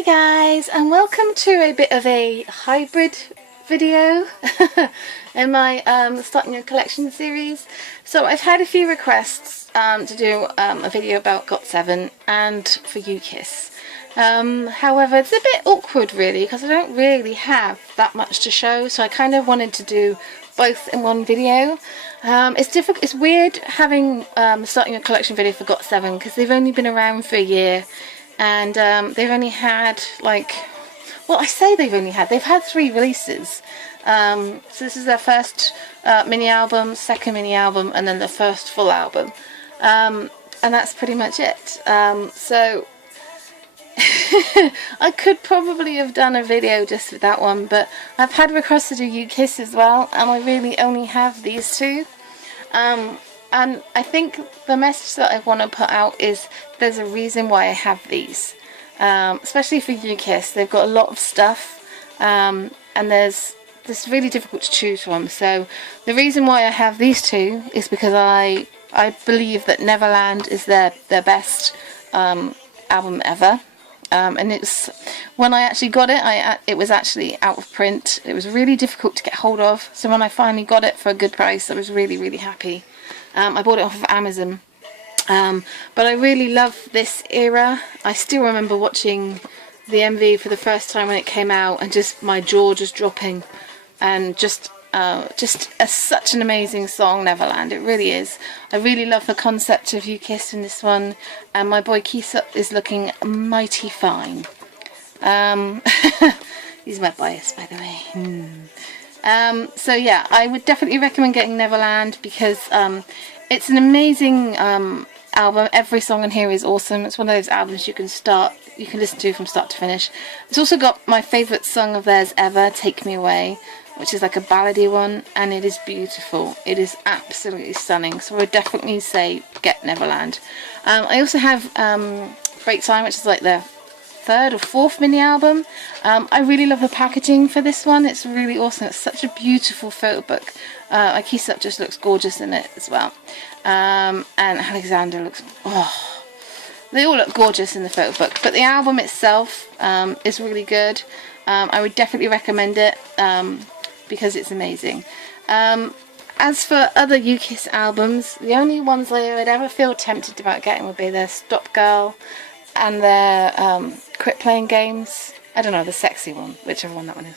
Hey guys, and welcome to a bit of a hybrid video in my Starting Your Collection series. So I've had a few requests to do a video about GOT7 and for UKISS. However, it's a bit awkward really because I don't really have that much to show, so I kind of wanted to do both in one video. It's difficult. It's weird having Starting Your Collection video for GOT7 because they've only been around for a year. And they've only had they've had 3 releases. So this is their first mini album, second mini album, and then the first full album. And that's pretty much it. So I could probably have done a video just with that one, but I've had requests to do UKISS as well, and I really only have these 2. And I think the message that I want to put out is there's a reason why I have these. Especially for UKISS, they've got a lot of stuff, and it's really difficult to choose from. So the reason why I have these 2 is because I believe that Neverland is their best album ever. And it's when I actually got it, it was actually out of print. It was really difficult to get hold of. So when I finally got it for a good price, I was really, really happy. I bought it off of Amazon. But I really love this era. I still remember watching the MV for the first time when it came out, and just my jaw just dropping, and just such an amazing song, Neverland. It really is. I really love the concept of UKISS in this one, and my boy UKISS is looking mighty fine. He's my bias, by the way. So yeah, I would definitely recommend getting Neverland because it's an amazing album. Every song on here is awesome. It's one of those albums you can listen to from start to finish. It's also got my favourite song of theirs ever, Take Me Away, which is like a ballady one, and it is beautiful. It is absolutely stunning. So I would definitely say get Neverland. I also have Break Time, which is like their 3rd or 4th mini album. I really love the packaging for this one. It's really awesome. It's such a beautiful photo book. UKISS just looks gorgeous in it as well. And Alexander looks, they all look gorgeous in the photo book. But the album itself is really good. I would definitely recommend it because it's amazing. As for other UKISS albums, the only ones I would ever feel tempted about getting would be their Stop Girl and their Quit Playing Games. I don't know, the sexy one, whichever one that one is.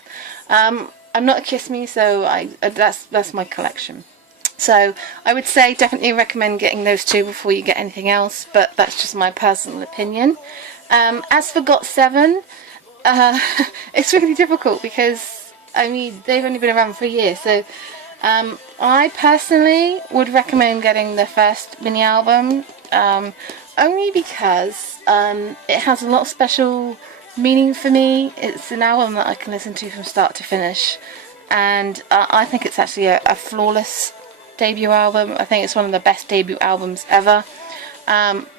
I'm not a Kiss Me, so that's my collection. So I would say definitely recommend getting those 2 before you get anything else, but that's just my personal opinion. As for GOT7, it's really difficult because, I mean, they've only been around for a year, so I personally would recommend getting the first mini album, only because it has a lot of special meaning for me. It's an album that I can listen to from start to finish, and I think it's actually a flawless debut album. I think it's one of the best debut albums ever.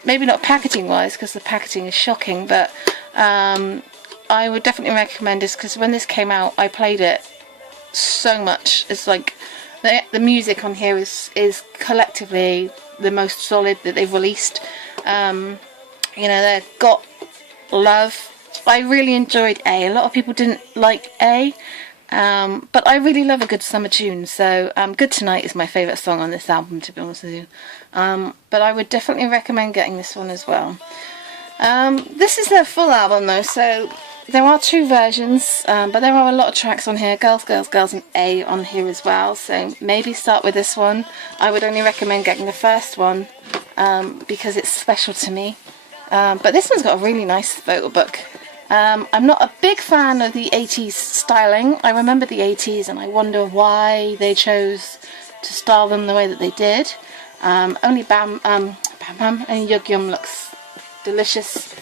Maybe not packaging wise, because the packaging is shocking, but I would definitely recommend this because when this came out I played it so much. It's like the music on here is collectively the most solid that they've released. You know, they've got Love. I really enjoyed A. A lot of people didn't like A, but I really love a good summer tune. So Good Tonight is my favourite song on this album, to be honest with you. But I would definitely recommend getting this one as well. This is their full album though, so there are 2 versions, but there are a lot of tracks on here. Girls, Girls, Girls and A on here as well, so maybe start with this one. I would only recommend getting the first one because it's special to me. But this one's got a really nice photo book. I'm not a big fan of the 80s styling. I remember the 80s and I wonder why they chose to style them the way that they did. Only Bam Bam and Yum looks delicious.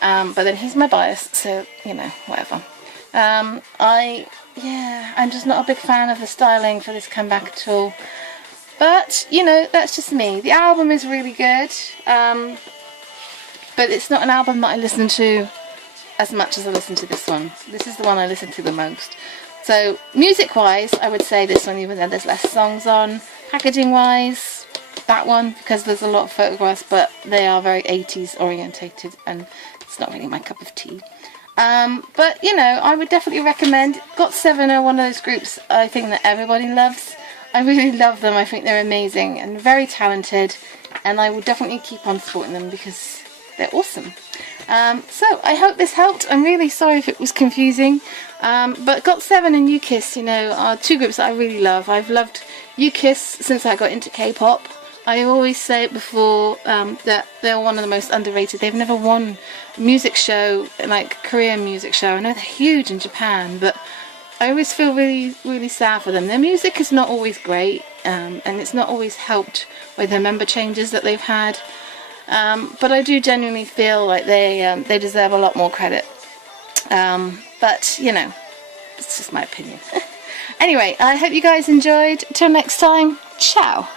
But then he's my bias, so, you know, whatever. I'm just not a big fan of the styling for this comeback at all. But, you know, that's just me. The album is really good, but it's not an album that I listen to as much as I listen to this one. This is the one I listen to the most. So, music-wise, I would say this one, even though there's less songs on. Packaging-wise, that one, because there's a lot of photographs, but they are very 80s orientated, and it's not really my cup of tea. But you know, I would definitely recommend. GOT7 are one of those groups I think that everybody loves. I really love them. I think they're amazing and very talented, and I will definitely keep on supporting them because they're awesome. So I hope this helped. I'm really sorry if it was confusing, but GOT7 and UKISS, you know, are two groups that I really love. I've loved UKISS since I got into K-pop. I always say it before, that they're one of the most underrated. They've never won a music show, like a Korean music show. I know they're huge in Japan, but I always feel really, really sad for them. Their music is not always great, and it's not always helped with the member changes that they've had. But I do genuinely feel like they deserve a lot more credit. But, you know, it's just my opinion. Anyway, I hope you guys enjoyed. Till next time, ciao!